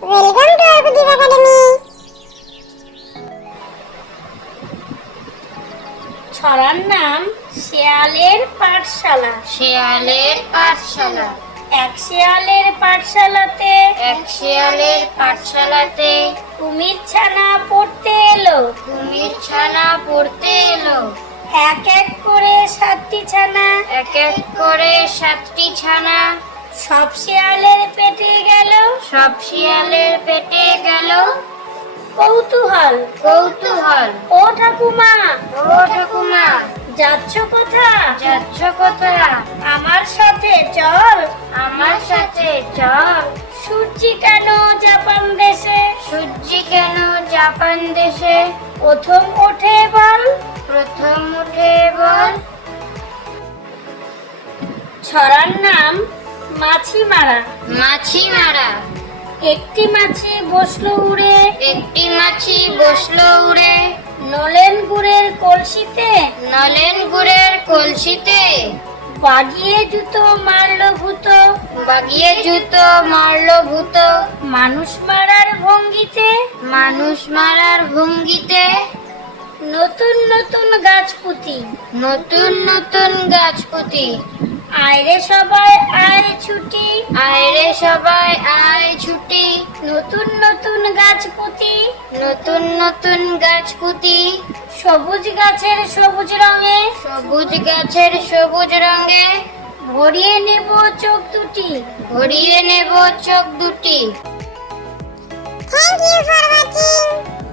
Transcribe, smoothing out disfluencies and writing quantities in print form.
Welcome to ArkoDeep Academy. ছড়ার নাম শেয়ালের পাঠশালা। শেয়ালের পাঠশালা। এক শেয়ালের পাঠশালাতে কুমির ছানা পড়তে এলো। এক এক করে সাতটি ছানা সব শেয়ালের পেটে গেল। কৌতূহল ও ঠাকুমা যাচ্ছ কোথা? আমার সাথে চল। সূর্যি কেন জাপান দেশে? প্রথম ওঠে বল। ছড়ার নাম মাছি মারা। একটি মাছি বসলো উড়ে নলেন গুড়ের কলসিতে। বাগিয়ে জুতো মারলো ভূত। মানুষ মারার ভঙ্গিতে। নতুন নতুন গাছ পুঁতি। আয়রে সবাই আয় ছুটি। নতুন নতুন গাছ পুঁতি। সবুজ গাছের সবুজ রঙে। ভরিয়ে নেব চোখ দুটি। Thank you for watching.